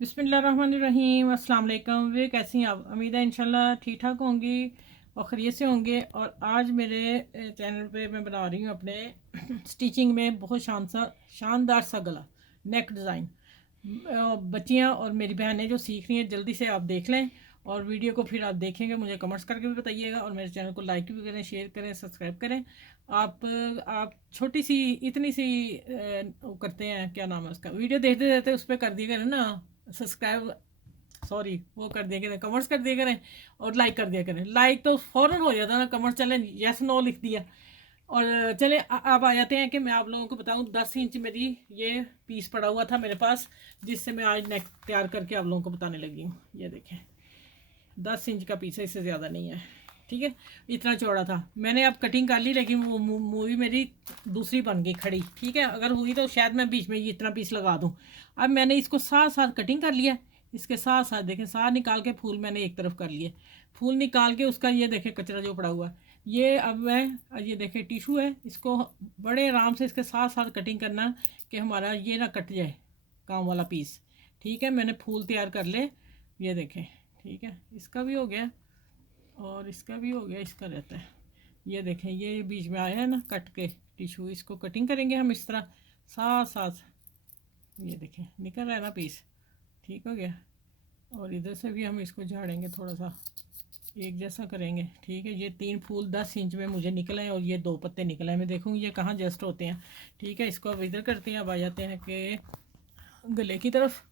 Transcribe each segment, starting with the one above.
बिस्मिल्लाहिर्रहमानिर्रहीम। अस्सलाम वालेकुम। वे कैसी हैं आप? उम्मीद है इंशाल्लाह ठीक ठाक होंगी और ख़ैरियत से होंगे। और आज मेरे चैनल पे मैं बना रही हूँ अपने स्टिचिंग में बहुत शानदार सा गला नेक डिज़ाइन। बच्चियाँ और मेरी बहनें जो सीख रही हैं जल्दी से आप देख लें और वीडियो को फिर आप देखेंगे, मुझे कमेंट्स करके भी बताइएगा और मेरे चैनल को लाइक भी करें, शेयर करें, सब्सक्राइब करें। आप छोटी सी इतनी सी वो करते हैं, क्या नाम है उसका, वीडियो देखते रहते उस पर कर दिया करें ना सब्सक्राइब, सॉरी वो कर दिया करें, कमेंट्स कर दिया करें और लाइक कर दिया करें। लाइक तो फ़ौरन हो जाता है ना, कमेंट चलें यस नो लिख दिया। और चले अब आ जाते हैं कि मैं आप लोगों को बताऊं 10 इंच मेरी ये पीस पड़ा हुआ था मेरे पास, जिससे मैं आज नेक तैयार करके आप लोगों को बताने लगी हूँ। ये देखें 10 इंच का पीस है, इससे ज़्यादा नहीं है, ठीक है। इतना चौड़ा था, मैंने अब कटिंग कर ली, लेकिन वो मूवी मेरी दूसरी बन गई खड़ी, ठीक है। अगर हुई तो शायद मैं बीच में ये इतना पीस लगा दूँ। अब मैंने इसको साथ साथ कटिंग कर लिया, इसके साथ साथ देखें साथ निकाल के फूल मैंने एक तरफ कर लिए, फूल निकाल के उसका ये देखें कचरा जो पड़ा हुआ है, ये अब मैं ये देखें टिशू है, इसको बड़े आराम से इसके साथ साथ कटिंग करना कि हमारा ये ना कट जाए काम वाला पीस, ठीक है। मैंने फूल तैयार कर ले, ये देखें, ठीक है। इसका भी हो गया और इसका भी हो गया, इसका रहता है, ये देखें ये बीच में आया है ना कट के टिशू, इसको कटिंग करेंगे हम इस तरह साथ साथ। ये देखें निकल रहा है ना पीस, ठीक हो गया। और इधर से भी हम इसको झाड़ेंगे, थोड़ा सा एक जैसा करेंगे, ठीक है। ये 3 फूल 10 इंच में मुझे निकले हैं और ये 2 पत्ते निकले हैं, मैं देखूँगी ये कहाँ जस्ट होते हैं, ठीक है। इसको अब इधर करते हैं। अब आ जाते हैं कि गले की तरफ।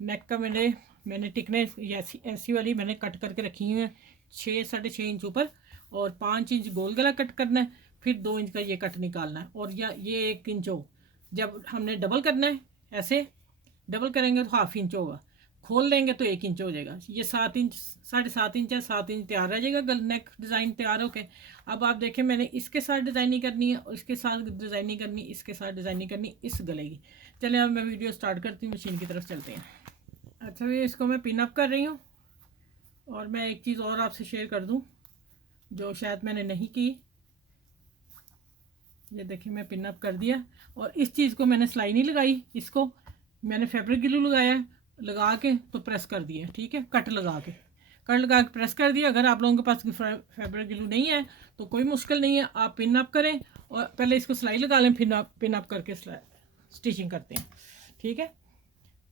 नेक का मैंने टिकने ऐसी ऐसी वाली मैंने कट करके रखी हुई है 6-6.5 इंच ऊपर, और 5 इंच गोल गला कट करना है, फिर 2 इंच का ये कट निकालना है, और या ये 1 इंच हो। जब हमने डबल करना है, ऐसे डबल करेंगे तो हाफ इंच होगा, खोल देंगे तो 1 इंच हो जाएगा। ये 7 इंच 7.5 इंच है, 7 इंच तैयार रह जाएगा गल नेक डिज़ाइन तैयार होके। अब आप देखें मैंने इसके साथ डिज़ाइनिंग करनी है और इसके साथ डिज़ाइनिंग करनी, इसके साथ डिज़ाइनिंग करनी इस गले की। चलें अब मैं वीडियो स्टार्ट करती हूँ, मशीन की तरफ चलते हैं। अच्छा ये इसको मैं पिन अप कर रही हूँ, और मैं एक चीज़ और आपसे शेयर कर दूँ जो शायद मैंने नहीं की। ये देखिए मैं पिन अप कर दिया, और इस चीज़ को मैंने सिलाई नहीं लगाई, इसको मैंने फैब्रिक ग्लू लगाया, लगा के तो प्रेस कर दिया, ठीक है। कट लगा के प्रेस कर दिया। अगर आप लोगों के पास फैब्रिक ग्लू नहीं है तो कोई मुश्किल नहीं है, आप पिन अप करें और पहले इसको सिलाई लगा लें, फिर आप पिन अप करके स्टिचिंग करते हैं, ठीक है।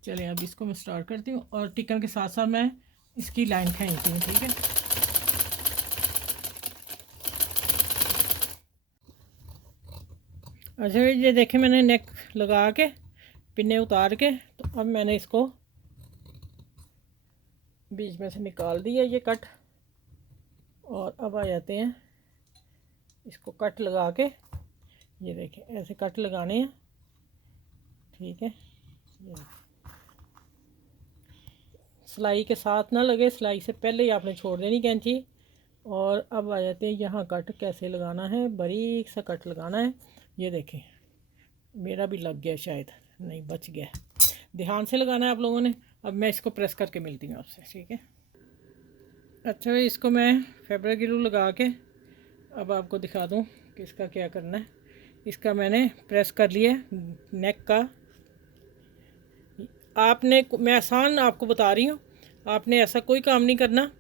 चलिए अब इसको मैं स्टार्ट करती हूँ, और टिकन के साथ साथ मैं इसकी लाइन खींचती हूँ, ठीक है। अच्छा ये देखें मैंने नेक लगा के पिन्ने उतार के, तो अब मैंने इसको बीच में से निकाल दिया ये कट, और अब आ जाते हैं इसको कट लगा के। ये देखें ऐसे कट लगाने हैं, ठीक है। ये सिलाई के साथ ना लगे, सिलाई से पहले ही आपने छोड़ देनी कैंची। और अब आ जाते हैं यहाँ कट कैसे लगाना है, बारीक सा कट लगाना है। ये देखें मेरा भी लग गया, शायद नहीं बच गया, ध्यान से लगाना है आप लोगों ने। अब मैं इसको प्रेस करके मिलती हूँ आपसे, ठीक है। अच्छा भाई इसको मैं फैब्रिक ग्लू लगा के अब आपको दिखा दूँ कि इसका क्या करना है। इसका मैंने प्रेस कर लिया नेक का, आपने मैं आसान आपको बता रही हूँ, आपने ऐसा कोई काम नहीं करना।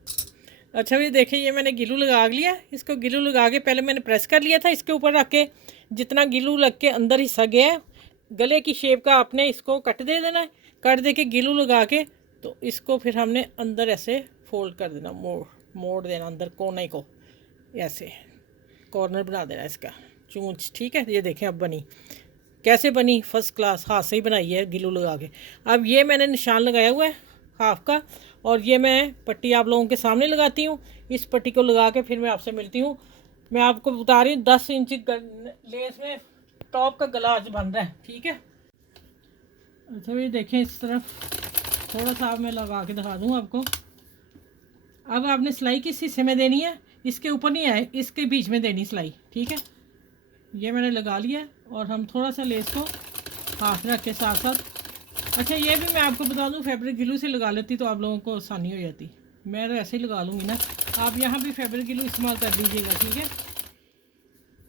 अच्छा भाई देखिए ये मैंने गिलू लगा लिया, इसको गिलू लगा के पहले मैंने प्रेस कर लिया था, इसके ऊपर रख के जितना गिलू लग के अंदर हिस्सा गया है गले की शेप का आपने इसको कट दे देना है। कट दे के गिलू लगा के तो इसको फिर हमने अंदर ऐसे फोल्ड कर देना, मोड़ देना अंदर कोने को, ऐसे कॉर्नर बना देना इसका चूंच, ठीक है। ये देखें अब बनी कैसे बनी, फर्स्ट क्लास, हाथ से ही बनाई है गिलू लगा के। अब ये मैंने निशान लगाया हुआ है हाफ का, और ये मैं पट्टी आप लोगों के सामने लगाती हूँ। इस पट्टी को लगा के फिर मैं आपसे मिलती हूँ। मैं आपको बता रही हूँ 10 इंच लेस में टॉप का गला आज बन रहा है, ठीक है। अच्छा ये देखें इस तरफ थोड़ा सा मैं लगा के दिखा दूँ आपको। अब आपने सिलाई किस हिस्से में देनी है, इसके ऊपर नहीं आए, इसके बीच में देनी सिलाई, ठीक है। ये मैंने लगा लिया, और हम थोड़ा सा लेस को हाथ रख के साथ साथ। अच्छा ये भी मैं आपको बता दूं फैब्रिक ग्लू से लगा लेती तो आप लोगों को आसानी हो जाती, मैं तो ऐसे ही लगा लूँगी ना। आप यहाँ भी फैब्रिक ग्लू इस्तेमाल कर दीजिएगा, ठीक है।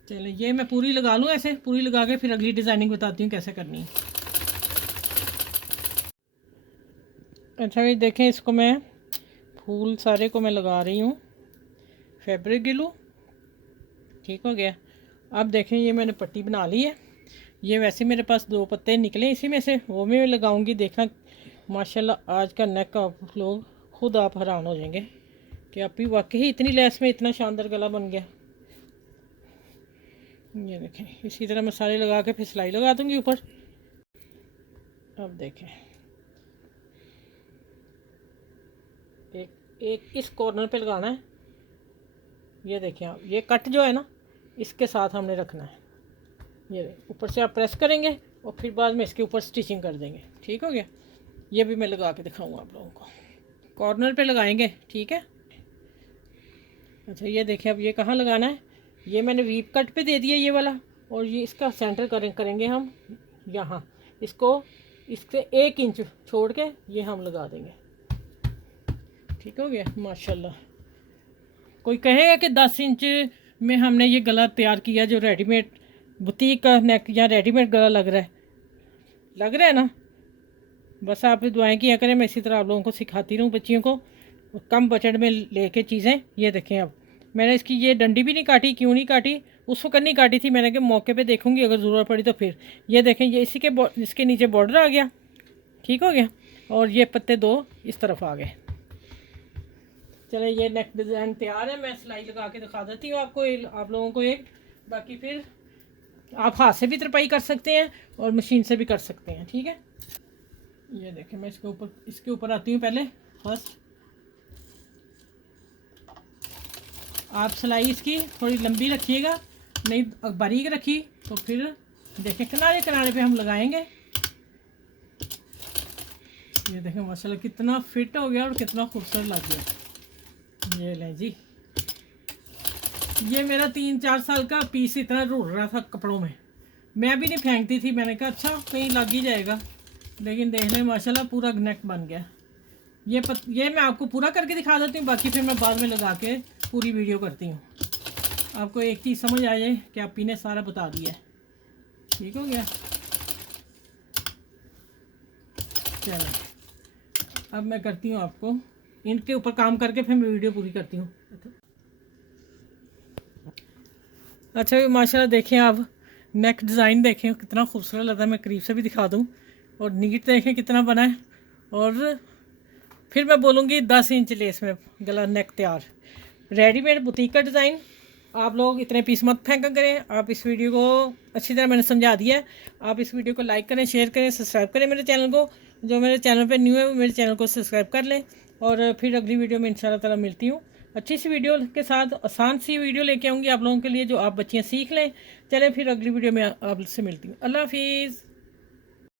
चलिए ये मैं पूरी लगा लूँ, ऐसे पूरी लगा के फिर अगली डिज़ाइनिंग बताती हूँ कैसे करनी है। अच्छा ये देखें, इसको मैं फूल सारे को मैं लगा रही हूँ फैब्रिक ग्लू। ठीक हो गया। अब देखें ये मैंने पट्टी बना ली है। ये वैसे मेरे पास 2 पत्ते निकले इसी में से, वो मैं लगाऊंगी। देखना माशाल्लाह आज का नेक आप लोग खुद आप हैरान हो जाएंगे कि आप ही वाकई इतनी लेस में इतना शानदार गला बन गया। ये देखें, इसी तरह मैं सारे लगा के फिर सिलाई लगा दूंगी ऊपर। अब देखें एक इस कॉर्नर पे लगाना है। ये देखें आप, ये कट जो है ना इसके साथ हमने रखना है। ये ऊपर से आप प्रेस करेंगे और फिर बाद में इसके ऊपर स्टिचिंग कर देंगे। ठीक हो गया। ये भी मैं लगा के दिखाऊंगा आप लोगों को। कॉर्नर पे लगाएंगे, ठीक है। अच्छा ये देखें, अब ये कहाँ लगाना है। ये मैंने वीप कट पे दे दिया ये वाला, और ये इसका सेंटर करेंगे हम यहाँ। इसको इससे 1 इंच छोड़ के ये हम लगा देंगे। ठीक हो गया माशाल्लाह। कोई कहेगा कि 10 इंच में हमने ये गला तैयार किया जो रेडीमेड बुटीक का नेक या रेडीमेड गला लग रहा है ना। बस आप दुआएं किया करें, मैं इसी तरह आप लोगों को सिखाती रहूँ बच्चियों को कम बजट में लेके चीज़ें। ये देखें, अब मैंने इसकी ये डंडी भी नहीं काटी। क्यों नहीं काटी, उस वक्त नहीं काटी थी मैंने कि मौके पे देखूंगी, अगर ज़रूरत पड़ी तो फिर। ये देखें, ये इसके नीचे बॉर्डर आ गया। ठीक हो गया। और ये पत्ते 2 इस तरफ आ गए। चले ये नेक डिज़ाइन तैयार है। मैं सिलाई लगा के दिखा देती हूँ आपको, आप लोगों को एक। बाकी फिर आप हाथ से भी तरपाई कर सकते हैं और मशीन से भी कर सकते हैं। ठीक है। ये देखें, मैं इसके ऊपर आती हूँ। पहले फर्स्ट आप सिलाई इसकी थोड़ी लंबी रखिएगा, नहीं बारीक रखी तो फिर देखें किनारे किनारे पे हम लगाएंगे। ये देखें माशाल्लाह कितना फिट हो गया और कितना खूबसूरत लग गया। ये लें जी, ये मेरा 3-4 साल का पीस इतना रुल रहा था कपड़ों में, मैं भी नहीं फेंकती थी। मैंने कहा अच्छा कहीं लग ही जाएगा, लेकिन देख लें माशाल्लाह पूरा नेक बन गया। ये मैं आपको पूरा करके दिखा देती हूँ, बाकी फिर मैं बाद में लगा के पूरी वीडियो करती हूँ। आपको एक चीज़ समझ आ जाए कि आप ने सारा बता दिया है। ठीक हो गया। चलो अब मैं करती हूँ आपको इनके ऊपर काम करके फिर मैं वीडियो पूरी करती हूँ। अच्छा माशाल्लाह देखें, आप नेक डिज़ाइन देखें कितना खूबसूरत लगता है। मैं करीब से भी दिखा दूँ। और नीट देखें कितना बना है। और फिर मैं बोलूँगी 10 इंच लेस में गला नेक तैयार। रेडीमेड बुटीक का डिज़ाइन। आप लोग इतने पीस मत फेंका करें। आप इस वीडियो को अच्छी तरह मैंने समझा दिया है। आप इस वीडियो को लाइक करें, शेयर करें, सब्सक्राइब करें मेरे चैनल को। जो मेरे चैनल पे न्यू है वो मेरे चैनल को सब्सक्राइब कर लें। और फिर अगली वीडियो में इंशाल्लाह ताला मिलती हूँ अच्छी सी वीडियो के साथ। आसान सी वीडियो लेके आऊँगी आप लोगों के लिए जो आप बच्चियाँ सीख लें। चलें फिर अगली वीडियो में आपसे मिलती हूँ। अल्लाह हाफिज़।